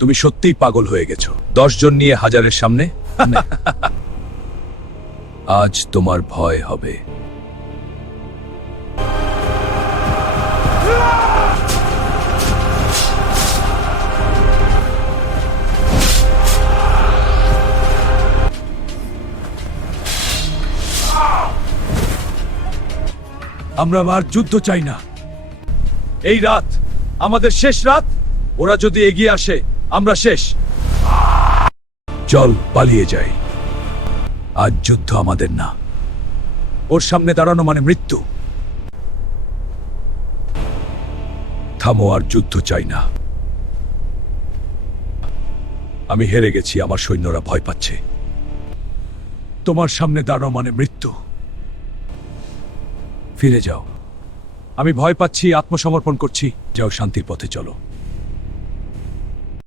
তুমি সত্যিই পাগল হয়ে গেছো। 10 জন নিয়ে হাজারের সামনে? আজ তোমার ভয় হবে। আমরা আর যুদ্ধ চাই না। এই রাত আমাদের শেষ রাত। ওরা যদি এগিয়ে আসে আমরা শেষ। চল পালিয়ে যাই। আজ যুদ্ধ আমাদের না। ওর সামনে দাঁড়ানো মানে মৃত্যু। থামো, আর যুদ্ধ চাই না। আমি হেরে গেছি, আমার সৈন্যরা ভয় পাচ্ছে। তোমার সামনে দাঁড়ানো মানে মৃত্যু। ফিরে যাও। আমি ভয় পাচ্ছি, আত্মসমর্পণ করছি। যাও, শান্তির পথে চলো।